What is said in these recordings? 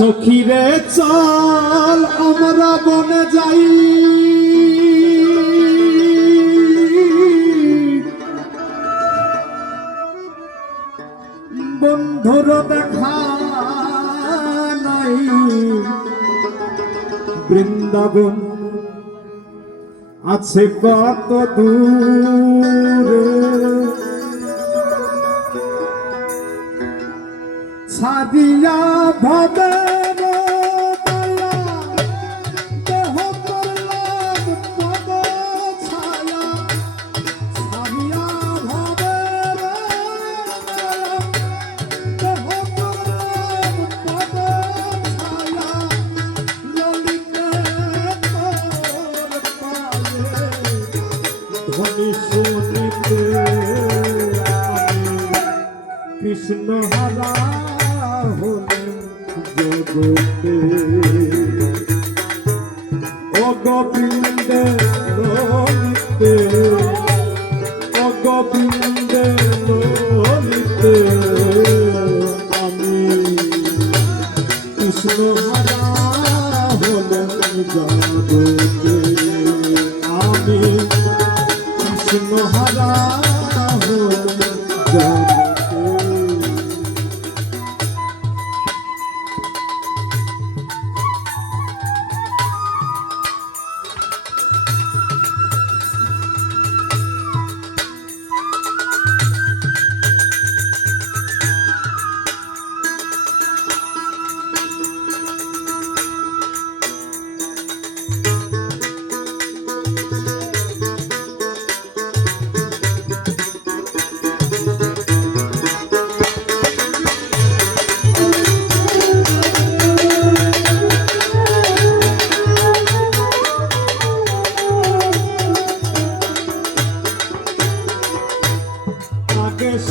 সখীরে চল আমরা বনে যাই, বন্ধুর দেখা নাই বৃন্দাবন আছে কত দূরে, ছাড়িয়া ভবে শুনিতে কৃষ্ণ হারা হলেন জগতে, ও গোবিন্দে ললিতে, ও গোবিন্দে ললিতে আমি কৃষ্ণ হারা হলেন জগতে, আমি সিংহারা হলেন জগতে।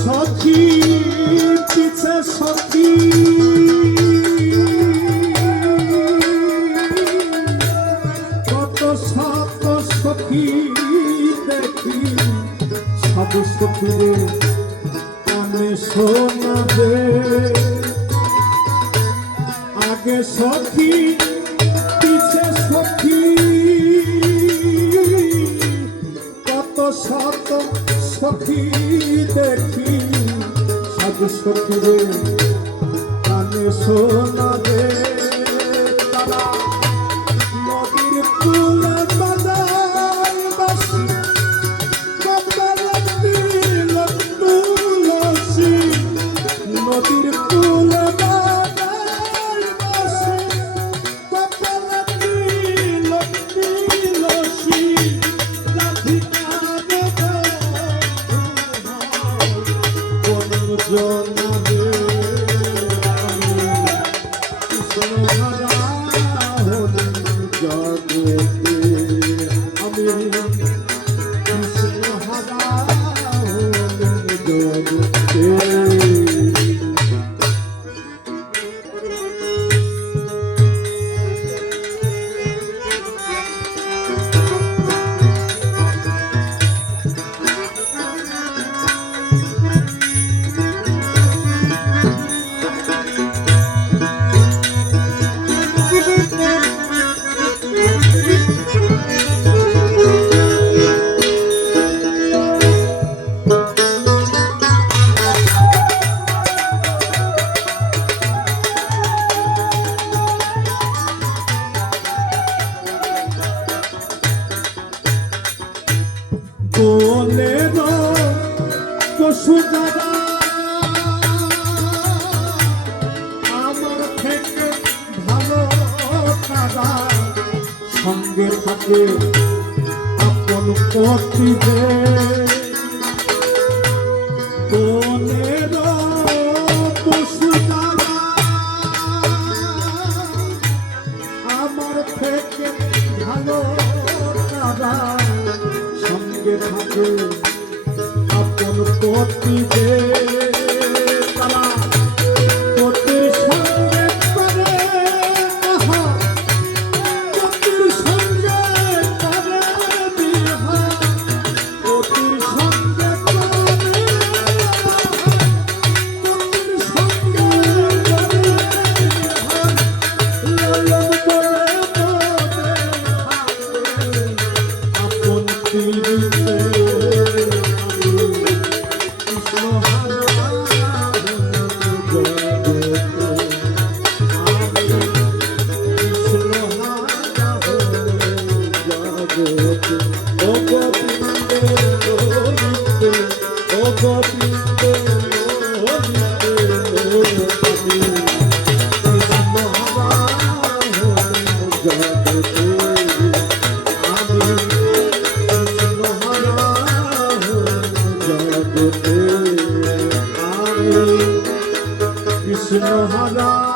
সখী পিছে সখী কত শত সখী দেখি, সব সখীরে কানে শোনাবে, আগে সখী পিছে সখী কত শত সখী দেখি, সব সখীরে কানে শোনাবে, তারা নদীর কূলে বাজায় বাঁশি, কপালে দিল তুলসী, নদীর কূলে বাজায় বাঁশি, কপালে দিল তুলসী, জনাবে আমি কৃষ্ণ হারা হলেন জগতে, আমি কৃষ্ণ হারা হলেন জগতে। বনের পশু যারা আমার থেকে ভালো তারা সঙ্গে থাকে আপন পতিবে, বনের পশু যারা আমার থেকে ভালো তারা সঙ্গে থাকে আপন পতিবে, তারা পতির সঙ্গে করে পতির সঙ্গে করে বিহা, পতির সঙ্গে করে পতির সঙ্গে করে বিহা, জগতে ও গোবিন্দে ললিতে ও গোবিন্দে ললিতে আমি কৃষ্ণ হারা জগতে আমি কৃষ্ণ হারা জগতে আমি কৃষ্ণ হারা